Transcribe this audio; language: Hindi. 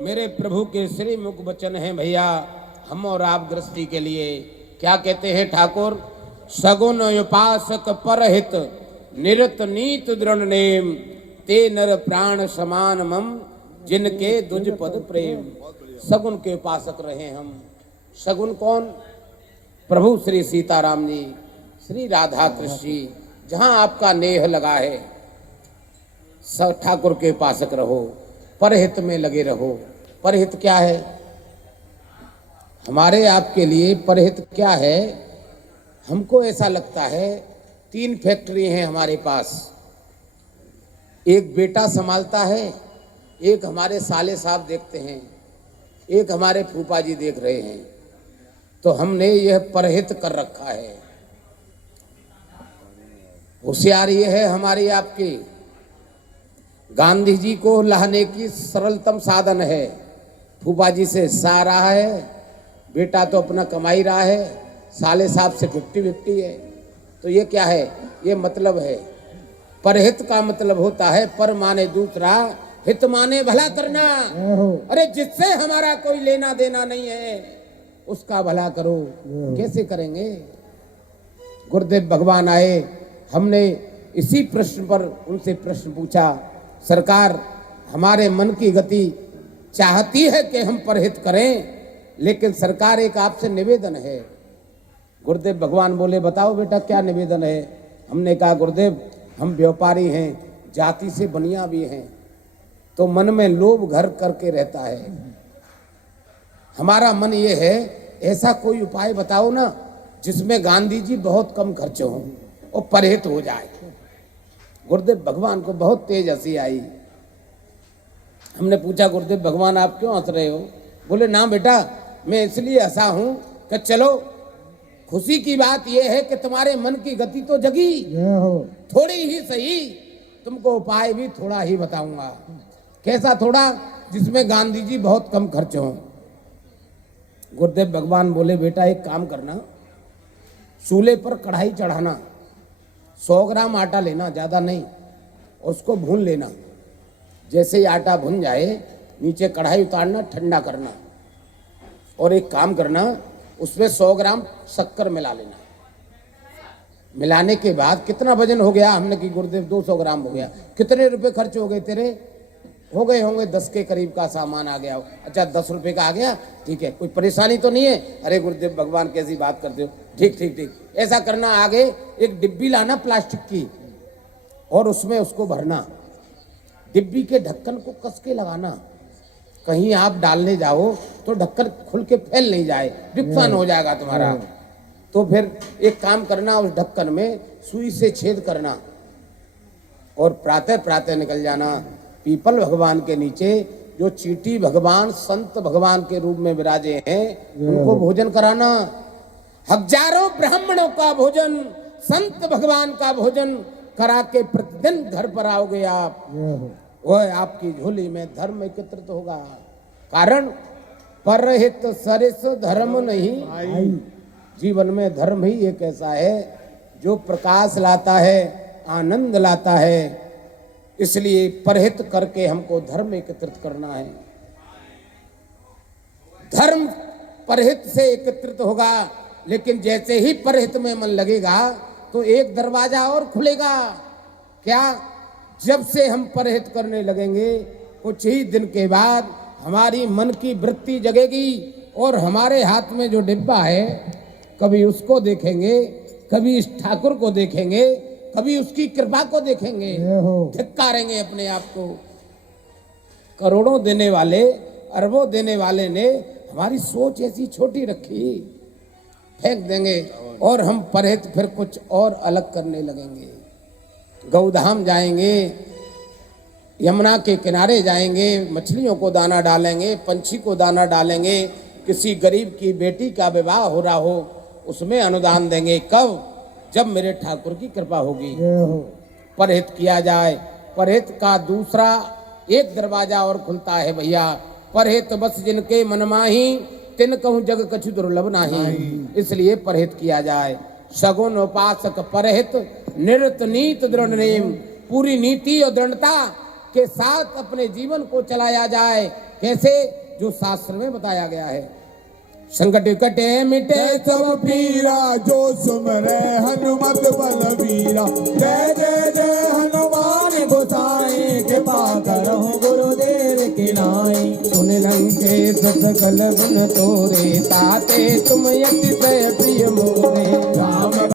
मेरे प्रभु के श्री मुख वचन हैं भैया, हम और आप गृहस्थी के लिए। क्या कहते हैं ठाकुर? सगुन उपासक परहित निरत नीत दृढ़ नेम, ते नर प्राण समान मम जिनके दुज पद प्रेम। सगुन के उपासक रहे हम। सगुन कौन? प्रभु श्री सीताराम जी, श्री राधा कृष्ण जी। जहां आपका नेह लगा है सब ठाकुर के उपासक रहो, परहित में लगे रहो। परहित क्या है? हमारे आपके लिए परहित क्या है? हमको ऐसा लगता है 3 फैक्ट्री हैं हमारे पास। एक बेटा संभालता है, एक हमारे साले साहब देखते हैं, एक हमारे फूफा जी देख रहे हैं। तो हमने यह परहित कर रखा है। होशियार ये है हमारी आपकी, गांधी जी को लाने की सरलतम साधन है। फूफा जी से हिस्सा आ रहा है, बेटा तो अपना कमाई रहा है, साले साहब से 50-50 है। तो ये क्या है? ये मतलब है। परहित का मतलब होता है पर माने दूसरा, हित माने भला करना। अरे जिससे हमारा कोई लेना देना नहीं है उसका भला करो। कैसे करेंगे? गुरुदेव भगवान आए, हमने इसी प्रश्न पर उनसे प्रश्न पूछा। सरकार, हमारे मन की गति चाहती है कि हम परहित करें, लेकिन सरकार एक आपसे निवेदन है। गुरुदेव भगवान बोले, बताओ बेटा क्या निवेदन है? हमने कहा गुरुदेव, हम व्यापारी हैं, जाति से बनिया भी हैं, तो मन में लोभ घर करके रहता है। हमारा मन ये है, ऐसा कोई उपाय बताओ ना जिसमें गांधी जी बहुत कम खर्च हों और परहित हो जाए। गुरुदेव भगवान को बहुत तेज हंसी आई। हमने पूछा, गुरुदेव भगवान आप क्यों हंस रहे हो? बोले, ना बेटा, मैं इसलिए हंसा हूं कि चलो खुशी की बात यह है कि तुम्हारे मन की गति तो जगी, थोड़ी ही सही। तुमको उपाय भी थोड़ा ही बताऊंगा। कैसा थोड़ा? जिसमें गांधी जी बहुत कम खर्च हों। गुरुदेव भगवान बोले, बेटा एक काम करना, चूल्हे पर कढ़ाई चढ़ाना, 100 ग्राम आटा लेना, ज़्यादा नहीं, उसको भून लेना। जैसे ही आटा भुन जाए, नीचे कढ़ाई उतारना, ठंडा करना, और एक काम करना, उसमें 100 ग्राम शक्कर मिला लेना। मिलाने के बाद कितना वजन हो गया? हमने कि गुरुदेव 200 ग्राम हो गया। कितने रुपए खर्च हो गए तेरे? हो गए होंगे 10 के करीब का सामान आ गया। अच्छा, 10 रुपए का आ गया, ठीक है, कोई परेशानी तो नहीं है? अरे गुरुदेव भगवान कैसी बात करते हो, ठीक ठीक ठीक। ऐसा करना, आगे एक डिब्बी लाना प्लास्टिक की, और उसमें उसको भरना। डिब्बी के ढक्कन को कस के लगाना, कहीं आप डालने जाओ तो ढक्कन खुल के फैल नहीं जाए, नुकसान हो जाएगा तुम्हारा। तो फिर एक काम करना, उस ढक्कन में सुई से छेद करना और प्रातः प्रातः निकल जाना। पीपल भगवान के नीचे जो चीटी भगवान संत भगवान के रूप में विराजे हैं, उनको भोजन कराना। हजारों ब्राह्मणों का भोजन, संत भगवान का भोजन करा के प्रतिदिन घर पर आओगे आप, वह आपकी झोली में धर्म एकत्रित होगा। कारण परहित सरिस धर्म नहीं। जीवन में धर्म ही एक ऐसा है जो प्रकाश लाता है, आनंद लाता है। इसलिए परहित करके हमको धर्म एकत्रित करना है। धर्म परहित से एकत्रित होगा, लेकिन जैसे ही परहित में मन लगेगा तो एक दरवाजा और खुलेगा। क्या? जब से हम परहित करने लगेंगे, कुछ ही दिन के बाद हमारी मन की वृत्ति जगेगी और हमारे हाथ में जो डिब्बा है, कभी उसको देखेंगे, कभी इस ठाकुर को देखेंगे, कभी उसकी कृपा को देखेंगे, धिक्कारेंगे अपने आप को। करोड़ों देने वाले, अरबों देने वाले ने हमारी सोच ऐसी छोटी रखी, फेंक देंगे और हम परहित फिर कुछ और अलग करने लगेंगे। गौधाम जाएंगे, यमुना के किनारे जाएंगे, मछलियों को दाना डालेंगे, पंछी को दाना डालेंगे, किसी गरीब की बेटी का विवाह हो रहा हो उसमें अनुदान देंगे। कब? जब मेरे ठाकुर की कृपा होगी। परहित किया जाए। परहित का दूसरा एक दरवाजा और खुलता है भैया। परहित बस जिनके मन माही, तिन कहूं जग कछु दुर्लभ नाही। इसलिए परहित किया जाए। सगुन उपासक परहित निरत नीत दृढ़ नेम। पूरी नीति और दृढ़ता के साथ अपने जीवन को चलाया जाए। कैसे? जो शास्त्र में बताया गया है। संकट कटे मिटे सब पीरा, जो सुमरे हनुमत बलवीरा। जय जय जय हनुमान गोसाई, कृपा करहु गुरुदेव की नाई। सुन लंकेश सकल गुण तोरे, ताते तुम अतिशय प्रिय मोरे।